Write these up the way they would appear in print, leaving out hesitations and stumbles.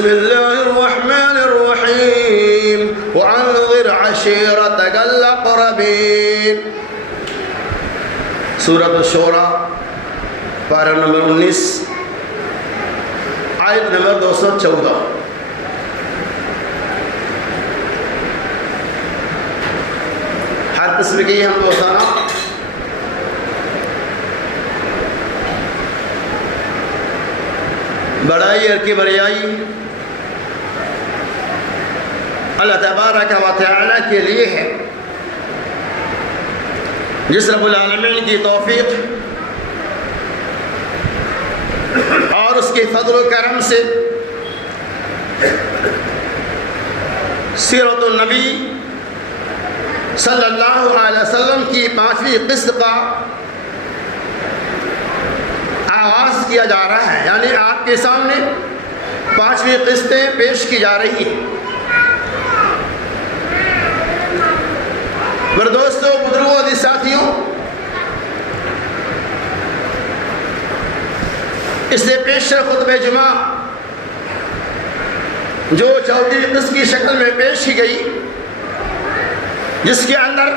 بسم الله الرحمن الرحيم وأنذر عشيرتك الأقربين. سورة الشورى پارہ نمبر 19 آیت نمبر 214. ہر قسم کی ہم دوستانہ بڑائی اور کبریائی اللہ تبارک و تعالی کے لیے ہے، جس رب العالمین کی توفیق اور اس کے فضل و کرم سے سیرت النبی صلی اللہ علیہ وسلم کی 5ویں قسط کا آغاز کیا جا رہا ہے، یعنی آپ کے سامنے 5ویں قسطیں پیش کی جا رہی ہیں. میرے دوستوں، بزرگوں اور ساتھیوں، اس سے پیش خطبہ جمعہ جو 14 قسط کی شکل میں پیش کی گئی، جس کے اندر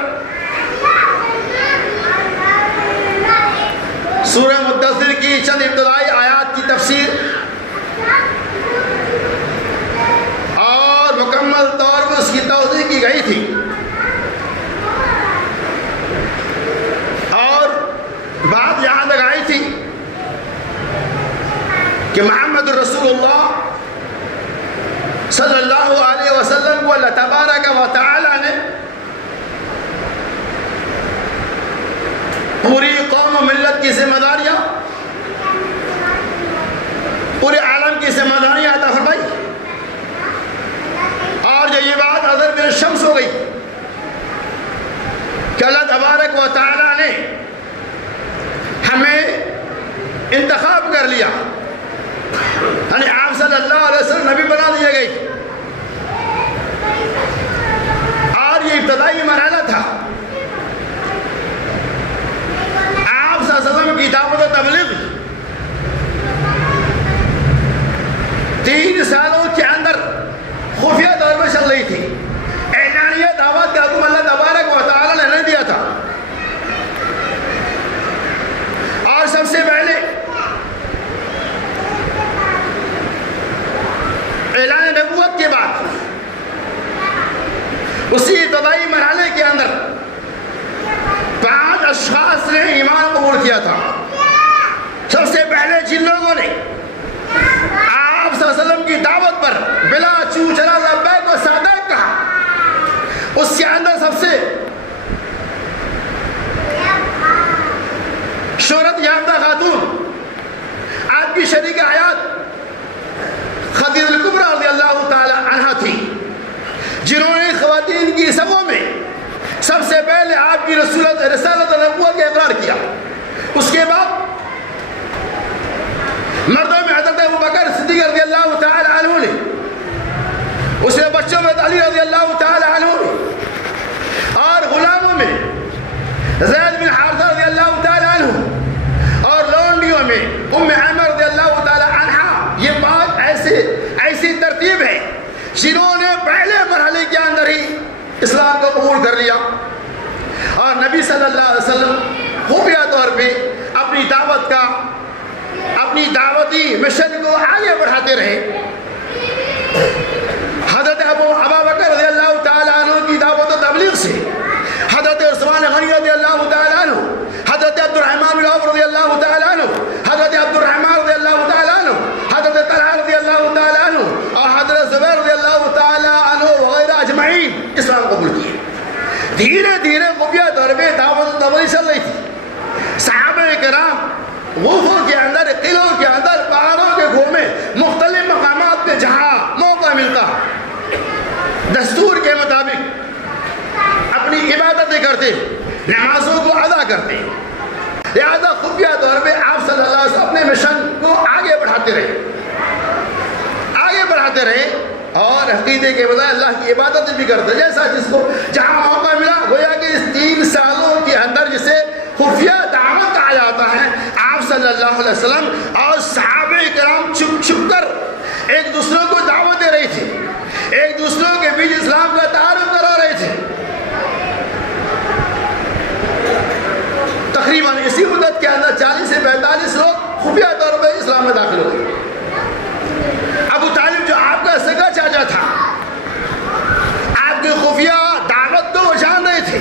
سورہ مدثر کی چند ابتدائی آیات کی تفسیر اور مکمل طور پر اس کی توضیح کی گئی تھی، اور بات یہاں لگائی تھی کہ محمد رسول اللہ صلی اللہ علیہ وسلم کو اللہ تبارک و تعالی نے پوری قوم و ملت کی ذمہ داریاں، پورے عالم کی ذمہ داریاں عطا فرمائی، اور جو یہ بات اثر بن شمس ہو گئی کہ اللہ تبارک و تعالی نے ہمیں انتخاب کر لیا، یعنی آپ صلی اللہ علیہ وسلم نبی بنا دیے گئے، اور یہ ابتدائی مرحلہ تھا. آپ صلی اللہ علیہ وسلم کی دعوت و تبلیغ 3 سالوں کے اندر خفیہ دور میں چل رہی تھی. اعلانیہ دعوت کا حکم اللہ تبارک و تعالی نے نہیں دیا تھا، اور سب سے پہلے اعلان نبوت کے بعد اسی ابتدائی مرحلے کے اندر 5 اشخاص نے ایمان قبول کیا تھا. سب سے پہلے جن لوگوں نے آپ صلی اللہ علیہ وسلم کی دعوت پر بلا چو چلا لبیک و صادق کہا، اس کے اندر سب سے شہرت یافتہ خاتون آپ کی شریک حیات خدیجہ الکبریٰ رضی اللہ تعالی عنہ تھی، جنہوں نے خواتین کی صفوں میں سب سے پہلے آپ کی رسالت و نبوت کا اقرار کیا. اس کے بعد مردوں میں حضرت ابوبکر صدیق رضی اللہ تعالی عنہ نے، اس کے بچوں میں علی رضی اللہ تعالی عنہ نے، اور غلاموں میں زید بن حارثہ رضی اللہ تعالی عنہ، اور لونڈیوں میں ام عامر رضی اللہ تعالی عنہ. یہ بات ایسی ترتیب ہے جنہوں نے پہلے مرحلے کے اندر ہی اسلام کو قبول کر لیا، اور نبی صلی اللہ علیہ وسلم خفیہ طور پہ اپنی دعوتی مشن کو آگے بڑھاتے رہے. حضرت ابو بکر رضی اللہ تعالی عنہ کی دعوت و تبلیغ سے حضرت عثمان غنی رضی اللہ تعالی عنہ، حضرت عبد الرحمن بن عوف رضی اللہ تعالی عنہ، حضرت عبد الرحمن رضی اللہ تعالی عنہ، حضرت طلحہ رضی اللہ تعالی عنہ، اور حضرت زبیر رضی اللہ تعالی عنہ وغیرہ اجمعین اسلام قبول کیے. دھیرے دھیرے خفیہ دور میں دعوت و تبلیغ چل رہی تھی. صحابہ کرام غوفوں کے اندر، قلعوں کے اندر، پہاڑوں کے گھومے، مختلف مقامات پہ جہاں موقع ملتا دستور کے مطابق اپنی عبادتیں کرتے، نمازوں کو ادا کرتے. لہذا خفیہ دور میں آپ صلی اللہ علیہ وسلم اپنے مشن کو آگے بڑھاتے رہے، اور عقیدے کے بجائے اللہ کی عبادت بھی کرتے، جیسا جس کو جہاں موقع ملا. گویا کہ اس 3 سالوں کے اندر جسے خفیہ دعوت کہا جاتا ہے، آپ صلی اللہ علیہ وسلم اور صحابہ کرام چھپ کر ایک دوسروں کو دعوت دے رہی تھی، ایک دوسروں کے بیچ اسلام کا تعارف کرا رہے تھے۔ تقریباً اسی مدت کے اندر 40 سے 45 لوگ خفیہ طور پہ اسلام میں داخل ہوئے۔ ابو طالب جو آپ کا سگا چاچا تھا، آپ کی خفیہ دعوت تو وہ جان رہے تھے۔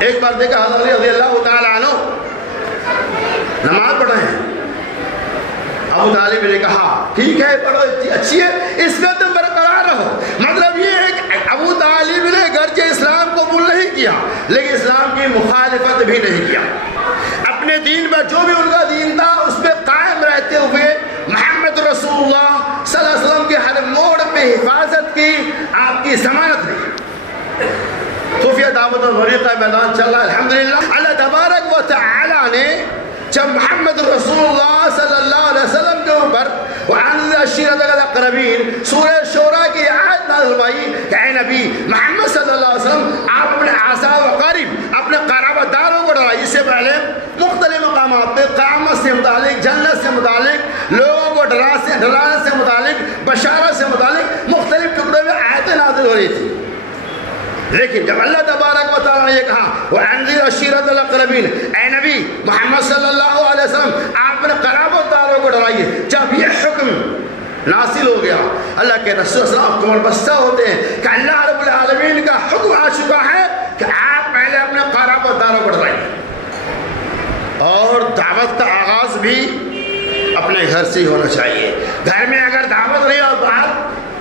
ایک بار دیکھا حضرت علی رضی اللہ تعالیٰ عنہ نماز پڑھ رہے ہیں، ابو طالب نے کہا ٹھیک ہے پڑھو، اچھی ہے، اس میں تم برقرار رہو۔ مطلب یہ ہے کہ ابو طالب نے گرچہ اسلام قبول نہیں کیا لیکن اسلام کی مخالفت بھی نہیں کیا، اپنے دین پر جو بھی ان کا دین تھا اس پہ قائم رہتے ہوئے محمد رسول اللہ صلی اللہ علیہ وسلم کے ہر موڑ پہ حفاظت کی، آپ کی ضمانت رہی۔ خفیہ دعوت اور طریقہ میدان چل رہا ہے الحمدللہ۔ اللہ تبارک و تعالی نے جب محمد رسول اللہ صلی اللہ علیہ وسلم کے اوپر وَأَنذِرْ عَشِيرَتَكَ الْأَقْرَبِينَ سورہ شورى کی آیت نازل ہوئی کہ اے نبی محمد صلی اللہ علیہ وسلم آپ اپنے اعزاء و اقارب، اپنے قرابت داروں کو ڈرائیے۔ اس سے پہلے مختلف مقامات پہ قیامت سے متعلق، جنت سے متعلق، لوگوں کو ڈرانے سے متعلق، بشارت سے متعلق مختلف ٹکڑوں میں آیتیں نازل ہو رہی تھی، لیکن جب اللہ تبارک و تعالیٰ نے یہ کہا وَأَنذِرْ عَشِيرَتَكَ الْأَقْرَبِينَ اے نبی محمد صلی اللہ علیہ وسلم آپ اپنے قرابت داروں کو ڈرائیے، جب یہ حکم نازل ہو گیا اللہ کے رسول صلی اللہ علیہ وسلم کمر بستہ ہوتے ہیں کہ اللہ رب العالمین کا حکم آ چکا ہے کہ آپ پہلے اپنے قرابت داروں کو ڈرائیے، اور دعوت کا آغاز بھی اپنے گھر سے ہی ہونا چاہیے۔ گھر میں اگر دعوت رہی اور باہر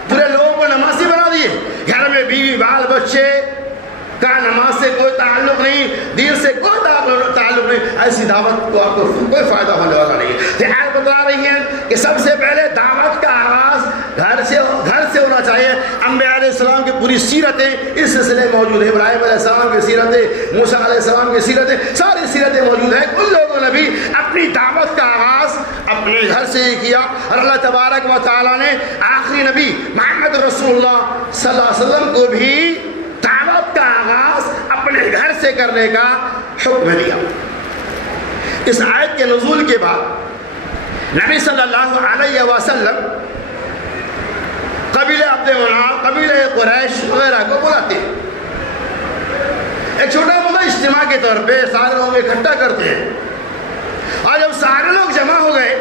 پورے لوگوں کو نمازی بنا دیے، گھر میں بیوی بال بچے کا نماز سے کوئی تعلق نہیں، دین سے کوئی تعلق نہیں، ایسی دعوت کو آپ کو کوئی فائدہ ہونے والا نہیں ہے۔ آیت بتا رہی ہیں کہ سب سے پہلے دعوت کا آغاز گھر سے ہونا چاہیے۔ انبیاء علیہ السلام کی پوری سیرتیں اس سلسلے موجود ہیں، ابراہیم علیہ السلام کی سیرتیں، موسیٰ علیہ السلام کی سیرتیں، ساری سیرتیں موجود ہیں۔ ان لوگوں نے بھی اپنی دعوت کا آغاز اپنے گھر سے ہی کیا، اور اللہ تبارک و تعالیٰ نے آخری نبی محمد رسول اللہ صلی اللہ علیہ وسلم کو بھی دعوت کا آغاز اپنے گھر سے کرنے کا حکم دیا۔ اس آیت کے نزول کے بعد نبی صلی اللہ علیہ وسلم قبیلہ عبد مناف، قبیلہ قریش وغیرہ کو بلاتے ہیں، ایک چھوٹا موٹا اجتماع کے طور پہ سارے لوگ اکٹھا کرتے ہیں، اور جب سارے لوگ جمع ہو گئے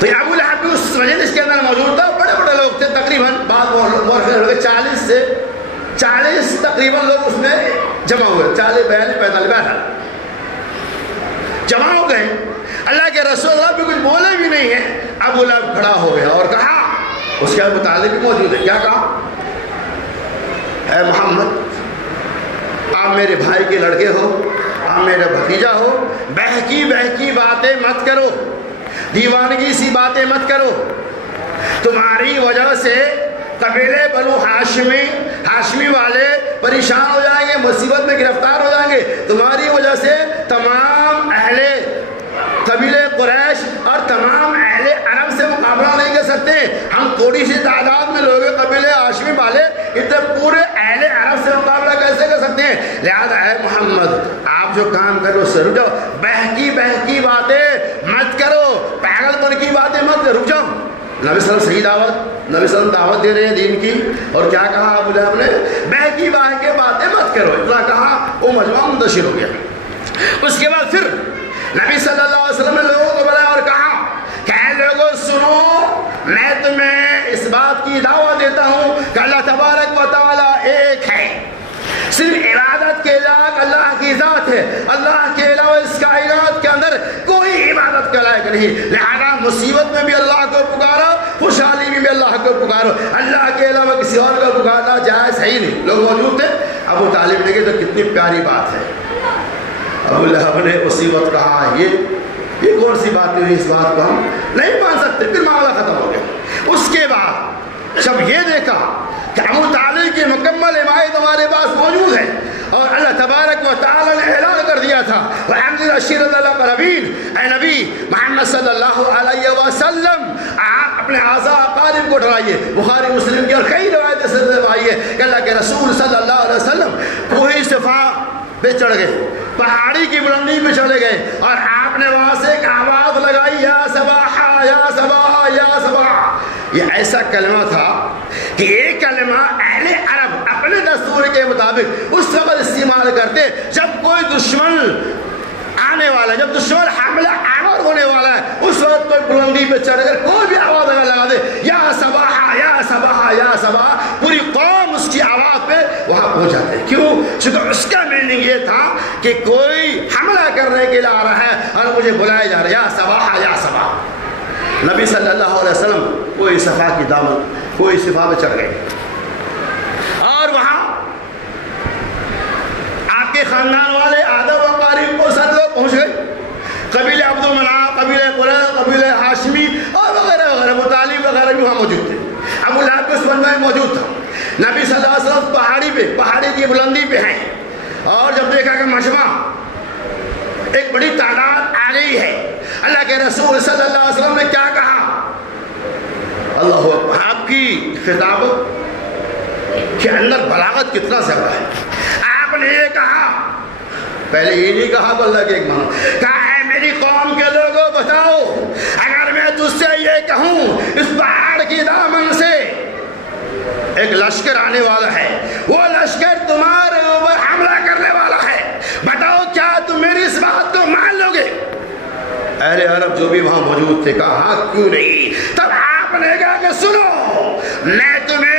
تو ابو لہب بھی اس مجلس کے اندر موجود تھا۔ بڑے بڑے لوگ تھے، تقریباً بعض مورخین لوگ 40 تقریباً لوگ اس میں جمع ہوئے، 40 42 45 جمع ہو گئے۔ اللہ کے رسول اللہ بھی کچھ بولے بھی نہیں ہیں، ابو لہب کھڑا ہو گیا اور کہا، اس کے متعلق بھی موجود ہے، کیا کہا؟ اے محمد آپ میرے بھائی کے لڑکے ہو، آپ میرا بھتیجا ہو، بہکی باتیں مت کرو، دیوانگی سی باتیں مت کرو، تمہاری وجہ سے قبیلے بنو ہاشمی والے پریشان ہو جائیں گے، مصیبت میں گرفتار ہو جائیں گے، تمہاری وجہ سے تمام اہل قبیلے قریش اور تمام اہل عرب سے مقابلہ نہیں کر سکتے، ہم تھوڑی سی تعداد میں لوگ قبیلے ہاشمی والے اتنے پورے اہل عرب سے مقابلہ کیسے کر سکتے ہیں؟ لہذا اے محمد آپ جو کام کرو اس سے رک جاؤ، بہکی باتیں مت کرو، پاگل پن کی باتیں مت رک جاؤ۔ نبی صلی اللہ علیہ وسلم صحیح دعوت، نبی صلی اللہ علیہ وسلم دعوت دے رہے ہیں دین کی، اور کیا کہا ابو لہب نے؟ بہکی باتیں مت کرو، اتنا کہا، وہ مجمع منتشر ہو گیا۔ اس کے بعد پھر نبی صلی اللہ علیہ وسلم نے لوگوں کو بلایا اور کہا کہ اے لوگوں سنو، میں تمہیں اس بات کی دعوت دیتا ہوں کہ اللہ تبارک و تعالیٰ ایک ہے، صرف عبادت کے لائق اللہ کی ذات ہے، اللہ کے علاوہ اس کائنات کے اندر کوئی عبادت کے لائق نہیں، لہذا مصیبت میں بھی اللہ کو پکارو، خوشحالی میں بھی اللہ کو پکارو، اللہ کے علاوہ کسی اور کو پکارنا جائز ہے ہی نہیں۔ لوگ موجود تھے، ابو طالب نے کہا تو کتنی پیاری بات ہے۔ ابو لہب نے اسی وقت کہا یہ کون سی بات ہوئی، اس بات کو ہم نہیں مان سکتے، پھر معاملہ ختم ہو گیا۔ اس کے بعد جب یہ دیکھا کہ ابو طالب کی مکمل حمایت ہمارے پاس موجود ہے، اور اللہ تبارک و تعالی نے اعلان کر دیا تھا وَأَنذِرْ عَشِيرَتَكَ الْأَقْرَبِينَ اے نبی محمد صلی اللہ علیہ وسلم آپ اپنے اعزاء اقارب کو ڈرائیے۔ بخاری مسلم کی اور کئی روایتیں سے روایت ہے کہ اللہ کے رسول صلی اللہ علیہ وسلم کوئی صفا پہ چڑھ گئے، پہاڑی کی بلندی پہ چلے گئے، اور آپ نے وہاں سے ایک آواز لگائی یا صباح یا صباحا یا صباحا، یہ ایسا کلمہ تھا کہ یہ کلمہ اہل عرب اپنے دستور کے مطابق اس وقت استعمال کرتے جب کوئی دشمن آنے والا ہے، جب دشمن حملہ آور ہونے والا ہے، اس وقت کوئی بلندی پہ چڑھ کر کوئی بھی آواز اگر لگا دے یا صباحا یا صباحا یا صباحا، پوری قوم اس کی آواز پہ وہاں پہنچ جاتے ہیں۔ کیوں؟ چونکہ اس کا میننگ یہ تھا کہ کوئی حملہ کرنے کے لیے آ رہا ہے اور مجھے بلائے جا رہا ہے، یا صباحا یا صباحا۔ نبی صلی اللہ علیہ وسلم کوئی صفا کی دامن، کوئی صفا پہ چڑھ گئے اور وہاں آپ کے خاندان والے آدم و قریب کو سب لوگ پہنچ گئے، قبیلہ عبد المناف، قبیلہ قریظہ، قبیلہ ہاشمی اور وغیرہ وغیرہ، ابو طالب وغیرہ بھی وہاں موجود تھے، ابو لہب بھی اس بندہ میں موجود تھا۔ نبی صلی اللہ علیہ وسلم پہاڑی پہ، پہاڑی کی بلندی پہ ہیں، اور جب دیکھا کہ مجمع ایک بڑی تعداد آ گئی ہے، اللہ کے رسول صلی اللہ علیہ وسلم نے کیا کہا؟ اللہ اکبر، آپ کی خطاب کے اندر بلاغت کتنا زیادہ ہے۔ آپ نے یہ کہا، پہلے یہ نہیں کہا تو اللہ کے ایک معنی کہا ہے میری قوم کے لوگوں بتاؤ، اگر میں تجھ سے یہ کہوں اس پہاڑ کی دامن سے ایک لشکر آنے والا ہے، وہ لشکر تمہارے اوپر حملہ کرنے والا ہے، بتاؤ کیا تم میری اس بات کو مان لو گے؟ اہل عرب جو بھی وہاں موجود تھے کہا ہاں کیوں نہیں۔ تب آپ نے کہا کہ سنو، میں تمہیں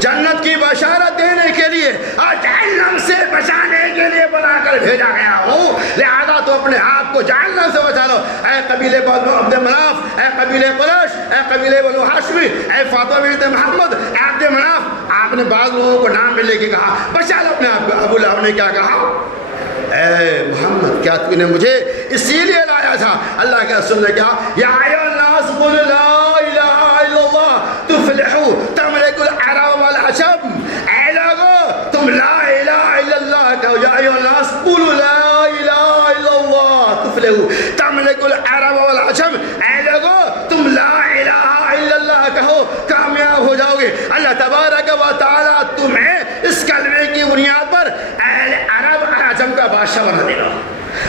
جنت کی بشارت دینے کے لیے اور جہنم سے بچانے کے لیے بنا کر بھیجا گیا ہوں، لہذا تو اپنے آپ کو جہنم سے بچا لو۔ اے قبیلے بنو عبد مناف، اے قبیلے قریش، اے قبیلے بنو ہاشمی، اے فاطمہ بنت محمد، اے عبد مناف، آپ نے بعض لوگوں کو نام میں لے کے کہا بچا لو اپنے آپ کو۔ ابو لہب نے کیا کہا؟ اے محمد کیا تو نے مجھے اسی لیے لایا تھا؟ اللہ کے رسول نے کہا یا ایھا الناس قولوا لا الہ الا اللہ تفلحوا تملک العرب والعجم، اے لوگو تم لا الہ الا اللہ کہو، یا ایھا الناس قولوا لا الہ الا اللہ تفلحوا تملک العرب والعجم، اے لوگو تم لا الہ الا اللہ کہو کامیاب ہو جاؤ گے۔ اللہ تبارک و تعالیٰ تمہیں اس کلمے کی بنیاد پر اہل عرب عجم کا بادشاہ بنا دے گا،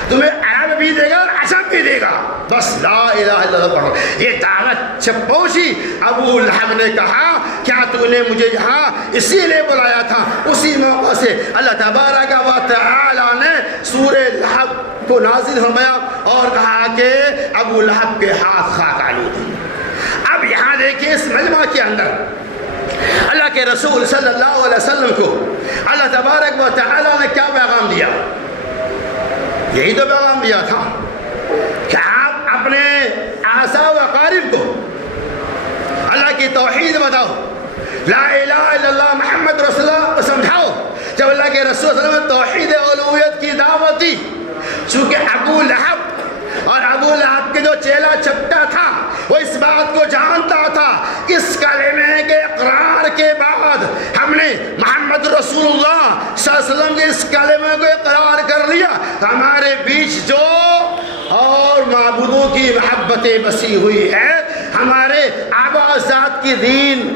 تمہیں عرب بھی دے گا اور عجم بھی دے گا، بس لا الہ الا اللہ پڑھو۔ یہ دعوت جب پہنچی، ابو لہب نے کہا کیا تو نے مجھے یہاں اسی لیے بلایا تھا؟ اسی موقع سے اللہ تبارک و تعالیٰ نے سورہ لہب کو نازل فرمایا اور کہا کہ ابو لہب کے ہاتھ خاک آلود ہیں۔ اب یہاں دیکھیں اس مجمع کے اندر اللہ کے رسول صلی اللہ علیہ وسلم کو اللہ تبارک و تعالیٰ نے کیا پیغام دیا؟ یہی تو پیغام دیا تھا کہ آپ اپنے اعضاء و اقارب کو اللہ کی توحید بتاؤ، لا الہ الا اللہ محمد رسول اللہ سمجھاؤ۔ جب اللہ کے رسول صلی اللہ علیہ وسلم نے توحید الوہیت کی دعوت دی، چونکہ ابو لہب اور ابو لہب کے جو چیلا چپٹا تھا وہ اس بات کو جانتا تھا اس کلمے کے اقرار کے بعد ہم نے محمد رسول اللہ صلی اللہ علیہ وسلم کے اس کلمے کو اقرار کر لیا، ہمارے بیچ جو اور معبودوں کی محبتیں بسی ہوئی ہیں، ہمارے آبا اجداد کی دین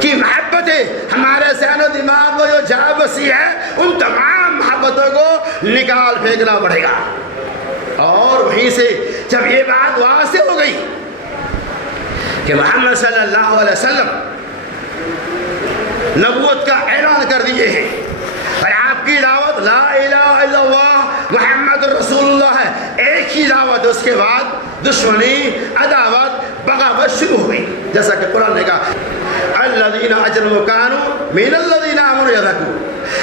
کی محبتیں ہمارے ذہن و دماغ میں جو جا بسی ہے، ان تمام محبتوں کو نکال پھینکنا پڑے گا۔ اور وہیں سے جب یہ بات واضح ہو گئی کہ محمد صلی اللہ علیہ وسلم نبوت کا اعلان کر دیے ہیں اور آپ کی دعوت لا الہ الا اللہ محمد رسول اللہ ہے، ایک ہی دعوت، اس کے بعد دشمنی، عداوت، بغاوت شروع ہوئی، جیسا کہ قرآن نے کہا الذین اجرموا کانوا من الذین آمنوا یضحکون،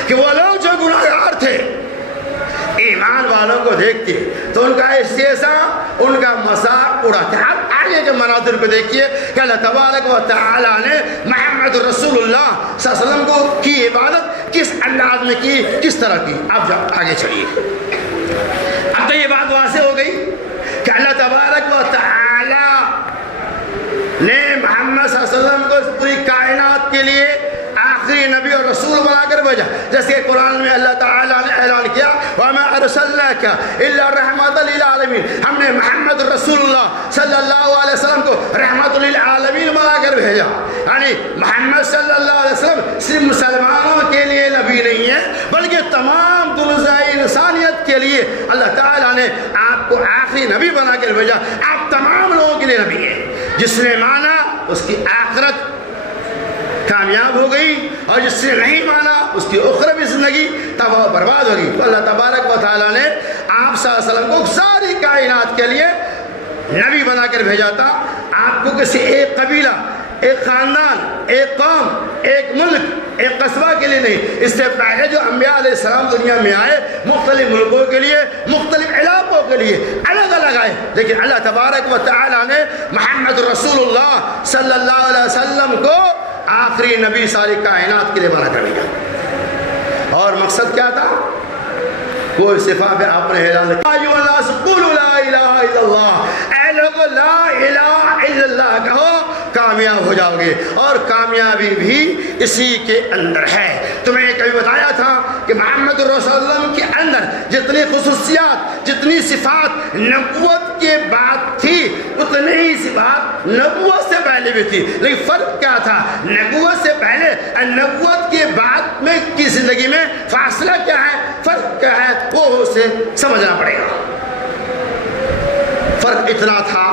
کہ وہ لوگ جو گناہگار تھے ایمان والوں کو دیکھتے تو ان کا استہزاء، ان کا مذاق اڑاتے۔ اب آگے کے مناظر کو دیکھیے کہ اللہ تبارک و تعالیٰ نے محمد رسول اللہ صلی اللہ علیہ وسلم کو کی عبادت کس انداز میں کی، کس طرح کی۔ اب آگے چلیے، اب تو یہ بات واضح ہو گئی کہ اللہ تبارک و تعالیٰ نے محمد صلی اللہ علیہ وسلم کو اس پوری کائنات کے لیے آخری نبی اور رسول بنا کر بھیجا، جیسے قرآن میں اللہ تعالیٰ نے اعلان کیا وَمَا أَرْسَلْنَاكَ إِلَّا رَحْمَةً لِلْعَالَمِينَ، ہم نے محمد رسول اللہ صلی اللہ علیہ وسلم کو رحمت للعالمین بنا کر بھیجا۔ یعنی محمد صلی اللہ علیہ وسلم صرف مسلمانوں کے لیے نبی نہیں ہے بلکہ تمام دنیائے انسانیت کے لیے اللہ تعالیٰ نے آپ کو آخری نبی بنا کر بھیجا۔ آپ تمام لوگوں کے لیے نبی ہے. جس نے مانا اس کی آخرت کامیاب ہو گئی اور جس نے نہیں مانا اس کی اخروی زندگی تباہ و برباد ہوگی. تو اللہ تبارک و تعالیٰ نے آپ صلی اللہ علیہ وسلم کو ساری کائنات کے لیے نبی بنا کر بھیجا تھا. آپ کو کسی ایک قبیلہ، ایک خاندان، ایک قوم، ایک ملک، ایک قصبہ کے لیے نہیں. اس سے پہلے جو انبیاء علیہ السلام دنیا میں آئے مختلف ملکوں کے لیے، مختلف علاقوں کے لیے الگ الگ آئے، لیکن اللہ تبارک و تعالیٰ نے محمد رسول اللہ صلی اللہ علیہ وسلم کو آخری نبی ساری کائنات کے لیے بنا کر دیا. اور مقصد کیا تھا؟ کوئی صفات پہ آپ نے اعلان کیا ایھا الناس قولوا لا الہ الا اللہ، اے لوگو لا الہ الا اللہ کہو کامیاب ہو جاؤ گے. اور کامیابی بھی اسی کے اندر ہے. تمہیں کبھی بتایا تھا کہ محمد رسول اللہ کے اندر جتنی خصوصیات، جتنی صفات نبوت کے بعد تھی اتنی ہی صفات نبوت سے پہلے بھی تھی. لیکن فرق کیا تھا؟ نبوت سے پہلے اور نبوت کے بعد میں کی زندگی میں فاصلہ کیا ہے، فرق کیا ہے، وہ اسے سمجھنا پڑے گا. فرق اتنا تھا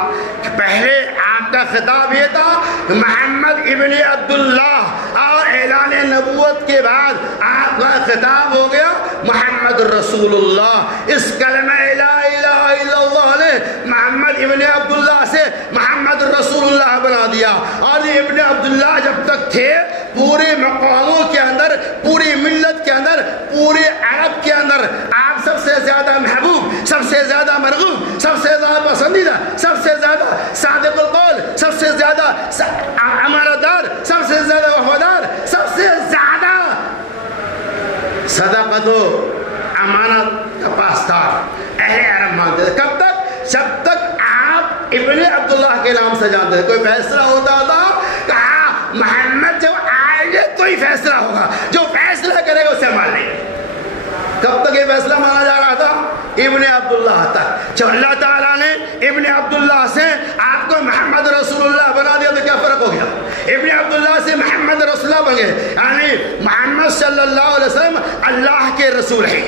کہ پہلے آپ کا خطاب یہ تھا محمد ابن عبداللہ، اور اعلان نبوت کے بعد آپ کا خطاب ہو گیا محمد رسول اللہ. اس کلمہ لا الہ الا اللہ نے محمد ابن عبداللہ سے محمد رسول اللہ بنا دیا. اور ابن عبداللہ جب تک تھے پورے مقاموں کے اندر، پوری ملت کے اندر، پورے عرب کے اندر آپ سب سے زیادہ محبوب، سب سے زیادہ مرغوب، سب سے زیادہ پسندیدہ، سب سے زیادہ صادق القول، سب سے زیادہ امانت دار، سب سے زیادہ وفادار، سب سے زیادہ صداقت و امانت کا پاسدار اہل عرب مانتے تھے. کب تک؟ جب تک آپ ابن عبداللہ کے نام سے جانتے تھے. کوئی فیصلہ ہوتا تھا کہا محمد جب آئیں گے تو ہی فیصلہ ہوگا، جو فیصلہ کرے گا اسے مان لیں گے. کب تک یہ فیصلہ مانا جا رہا تھا؟ ابن عبداللہ تک. جب اللہ تعالیٰ نے ابن عبداللہ سے آپ کو محمد رسول اللہ بنا دیا تو کیا فرق ہو گیا؟ ابن عبداللہ سے محمد رسول اللہ بن گئے، یعنی محمد صلی اللہ علیہ وسلم اللہ کے رسول ہیں.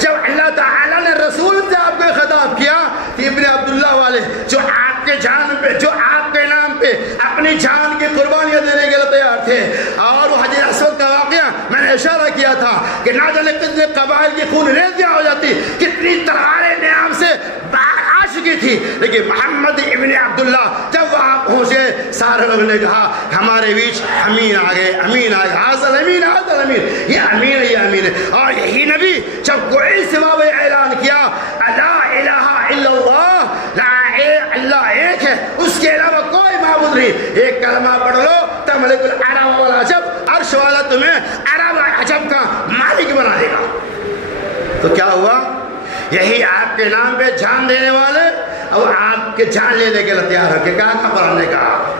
جب اللہ تعالیٰ نے رسول سے آپ کو خطاب کیا تو ابن عبداللہ والے جو آپ کے جان پہ، جو آپ کے نام پہ اپنی جان کی قربانیاں دینے کے لیے تیار تھے. اور وہ حجر اسود کا واقعہ میں نے اشارہ کیا تھا کہ نہ جانے کتنے قبائل کی خون ریزیاں ہو جاتی، کتنی تلواریں نعام سے باہر آ چکی تھی، لیکن محمد ابن عبداللہ جب وہاں پہنچے سارے لوگوں نے کہا ہمارے بیچ امین آ گئے، امین آ گئے، حاضر امین، حاضر امین، یہ امین ہے، یہ امین ہے. اور یہی نبی جب کوئی سوا اعلان کیا لا الہ الا اللہ، اللہ ایک ہے، اس کے علاوہ کوئی معبود نہیں، ایک کلمہ پڑھ لو تو ملک العرب والعجب، عرش والا تمہیں عرب اور عجب کا مالک بنا دے گا. تو کیا ہوا؟ یہی آپ کے نام پہ جان دینے والے اور آپ کے جان لینے کے لیے تیار ہو کے کہا قرآن نے کہا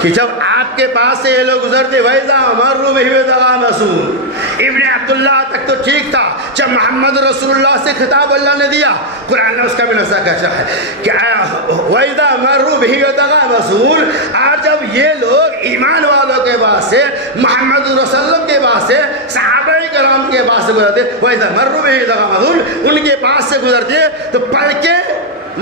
کہ جب آپ کے پاس سے یہ لوگ گزرتے وَإِذَا مَرُّوا بِهِ يَتَغَامَزُونَ. ابن عبداللہ تک تو ٹھیک تھا. جب محمد رسول اللہ سے خطاب اللہ نے دیا، قرآن نے اس کا بھی نسخہ کہا ہے کہ وَإِذَا مَرُّوا بِهِ يَتَغَامَزُونَ. اور جب یہ لوگ ایمان والوں کے بعد سے، محمد رسول اللہ کے بعد سے، صحابہ کرام کے بعد سے گزرتے، وَإِذَا مَرُّوا بِهِ يَتَغَامَزُونَ، ان کے پاس سے گزرتے تو پڑھ کے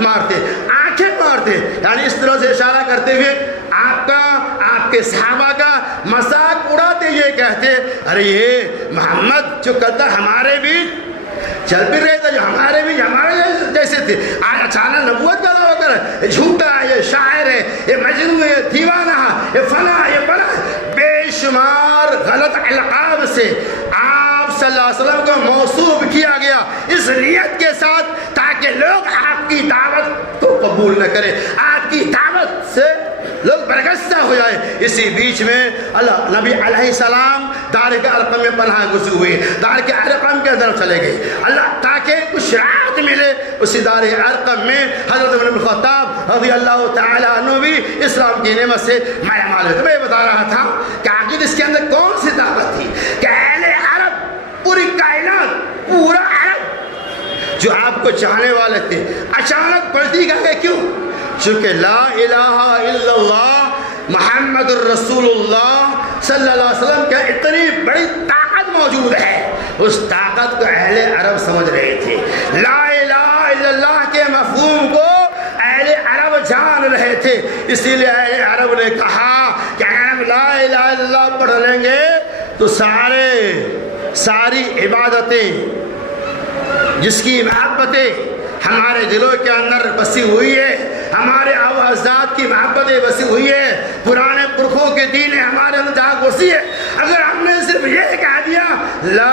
مارتے، آنکھیں مارتے، یعنی اس طرح سے اشارہ کرتے ہوئے آپ کا، آپ کے صحابہ کا مذاق اڑاتے، یہ کہتے ارے یہ محمد جو کرتا ہمارے بیچ چل بھی رہے تھے، جو ہمارے بیچ ہمارے جیسے تھے، آج اچانک نبوت کا دعویٰ کر رہا ہے، جھوٹا ہے، یہ شاعر ہے، یہ مجنون ہے، یہ دیوانہ ہے، یہ فنا ہے، یہ بنا ہے. بے شمار غلط القاب سے آپ صلی اللہ علیہ وسلم کو موصوف کیا گیا اس نیت کے ساتھ تاکہ لوگ آپ کی دعوت کو قبول نہ کریں، آپ کی دعوت سے لوگ برگشتہ ہو جائے. اسی بیچ میں اللہ نبی علیہ السلام دار کے ارقم میں پناہ گزر ہوئے، دار کے ارقم کے اندر چلے گئے اللہ تاکہ کچھ راحت ملے. اسی دار ارقم میں حضرت عمر بن الخطاب رضی اللہ تعالیٰ عنہ بھی اسلام کی نعمت سے مالا مال ہوئے. میں بتا رہا تھا کہ آخر اس کے اندر کون سی طاقت تھی کہ اہل عرب، پوری کائنات، پورا عرب جو آپ کو چاہنے والے تھے اچانک پلٹی گئے. کیوں؟ چونکہ لا الہ الا اللہ محمد الرسول اللہ صلی اللہ علیہ وسلم کا اتنی بڑی طاقت موجود ہے. اس طاقت کو اہل عرب سمجھ رہے تھے. لا الہ الا اللہ کے مفہوم کو اہل جان رہے تھے. اسی لیے اہل عرب نے کہا کہ اگر ہم لا الہ الا اللہ پڑھ لیں گے تو ساری عبادتیں جس کی محبتیں ہمارے دلوں کے اندر بسی ہوئی ہے، ہمارے آبا اجداد کی محبتیں بسی ہوئی ہے، پرانے پرکھوں کے دین ہمارے اندر جا گھسی ہے، اگر ہم نے صرف یہ کہہ دیا لا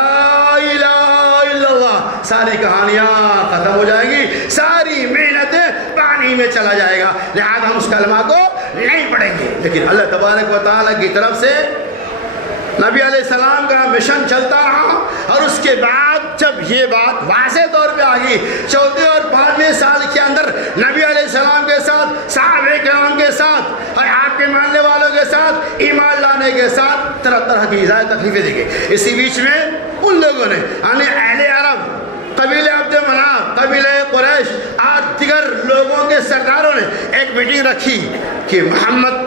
الہ الا اللہ، ساری کہانیاں ختم ہو جائیں گی، ساری محنتیں پانی میں چلا جائے گا. لہذا ہم اس کلمہ کو نہیں پڑھیں گے. لیکن اللہ تبارک و تعالیٰ کی طرف سے نبی علیہ السلام کا مشن چلتا رہا، اور اس کے بعد جب یہ بات واضح طور پہ آ گئی 14 اور 15 سال کے اندر نبی علیہ السلام کے ساتھ، صحابہ کرام کے ساتھ اور آپ کے ماننے والوں کے ساتھ، ایمان لانے کے ساتھ طرح طرح کی ایذائیں تکلیفیں دی گئی. اسی بیچ میں ان لوگوں نے یعنی اہل عرب، قبیلہ عبد مناف، قبیلہ قریش اور دیگر لوگوں کے سرداروں نے ایک میٹنگ رکھی کہ محمد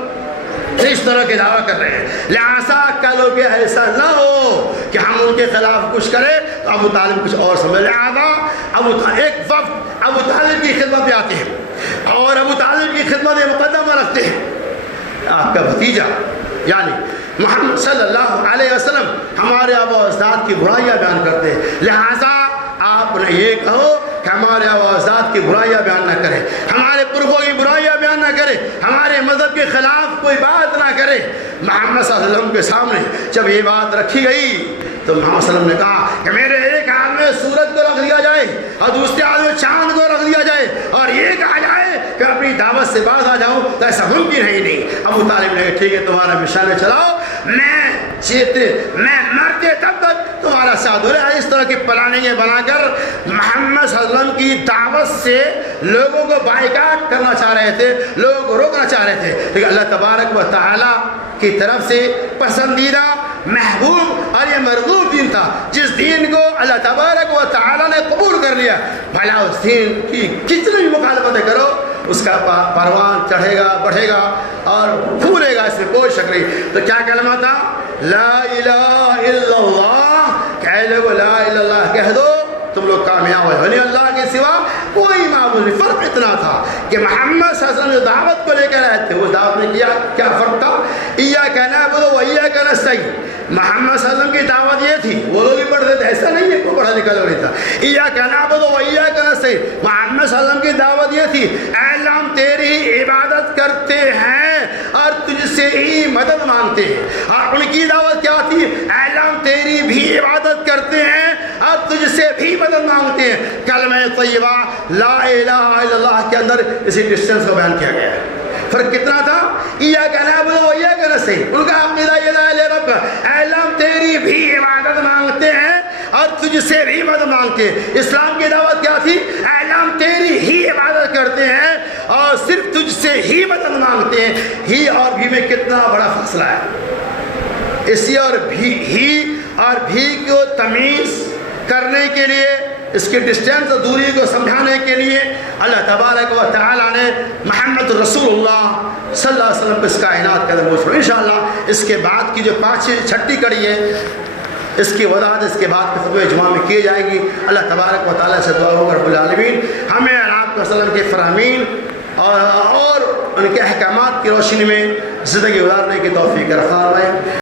اس طرح کے دعویٰ کر رہے ہیں، لہٰذا کل کہ ایسا نہ ہو کہ ہم ان کے خلاف کچھ کریں تو ابو طالب کچھ اور سمجھ. لہٰذا ایک وقت ابو طالب کی خدمت میں آتے ہیں اور ابو طالب کی خدمت مقدمہ رکھتے ہیں. آپ کا بھتیجا یعنی محمد صلی اللہ علیہ وسلم ہمارے آبا و اجداد کی برائیاں بیان کرتے ہیں، لہٰذا آپ نے یہ کہو کہ ہمارے آبا و اجداد کی برائیاں بیان نہ کرے، ہمارے پرخوں کی برائیاں بیان نہ کرے، ہمارے مذہب کے خلاف کوئی بات نہ کرے. محمد صلی اللہ علیہ وسلم کے سامنے جب یہ بات رکھی گئی تو محمد صلی اللہ علیہ وسلم نے کہا کہ میرے ایک ہاتھ میں سورج کو رکھ دیا جائے اور دوسرے ہاتھ میں چاند کو رکھ دیا جائے اور یہ کہا جائے کہ اپنی دعوت سے باز آ جاؤں تو ایسا ممکن ہے نہیں. ابو طالب نے کہا ٹھیک ہے تمہارا مشن چلاؤ، میں مرتے تب تک تمہارا ساتھ ہو رہا ہے. اس طرح کی پلاننگیں بنا کر محمد صلی اللہ علیہ وسلم کی دعوت سے لوگوں کو بائیکاٹ کرنا چاہ رہے تھے، لوگوں کو روکنا چاہ رہے تھے. لیکن اللہ تبارک و تعالیٰ کی طرف سے پسندیدہ، محبوب اور یہ مرغوب دین تھا، جس دین کو اللہ تبارک و تعالیٰ نے قبول کر لیا. بھلا اس دین کی کتنی بھی مخالفتیں کرو اس کا پروان چڑھے گا، بڑھے گا اور پھولے گا، اس میں کوئی شک نہیں. تو کیا کلمہ تھا؟ لا الہ الا اللہ. کہہ لوگو لا الہ الا اللہ کہہ دو تم لوگ کامیاب ہو. یعنی اللہ کے سوا کوئی معبود نہیں. فرق اتنا تھا کہ محمد صلی اللہ علیہ وسلم جو دعوت کو لے کر آئے تھے، اس دعوت میں کیا فرق تھا؟ ایاک نعبد و ایاک نستعین. محمد صلی اللہ علیہ وسلم کی دعوت یہ تھی، وہ لوگ ہی پڑھتے تھے، ایسا نہیں ہے کوئی پڑھا لکھا لوگ نہیں تھا. ایاک نعبد و ایاک نستعین. محمد صلی اللہ علیہ وسلم کی دعوت یہ تھی اے اللہ ہم تیری ہی عبادت کرتے ہیں اور تجھ سے ہی مدد مانگتے ہیں. اور ان کی دعوت کیا تھی؟ اے اللہ ہم تیری بھی عبادت کرتے ہیں اور تجھ سے بھی مدد مانگتے ہیں. کلمہ طیبہ لا الہ الا اللہ کے اندر اسی ڈسٹنس کو بیان کیا گیا ہے. فرق کتنا تھا؟ ایاک نعبد و ایاک نستعین. ان کا عقیدہ یہ تھا اے رب اے اللہ ہم تیری بھی عبادت مانگتے ہیں اور تجھ سے بھی مدد مانگتے ہیں. اسلام کی دعوت کیا تھی؟ اے اللہ ہم تیری ہی عبادت کرتے ہیں اور صرف تجھ سے ہی مدد مانگتے ہیں. ہی اور بھی میں کتنا بڑا فاصلہ ہے. اسی اور بھی کو تمیز کرنے کے لیے، اس کی ڈسٹینس اور دوری کو سمجھانے کے لیے اللہ تبارک و تعالیٰ نے محمد رسول اللہ صلی اللہ علیہ وسلم کو اس کائنات کے اندر موجود. انشاءاللہ اس کے بعد کی جو 5-6 کڑی ہے اس کی وضاحت اس کے بعد کے خطبہ اجماع میں کی جائے گی. اللہ تبارک و تعالیٰ سے دعا ہوگا رب العالمین ہمیں آپ کے وسلم کے فرامین اور ان کے احکامات کی روشنی میں زندگی گزارنے کی توفیق رفع فرمائے.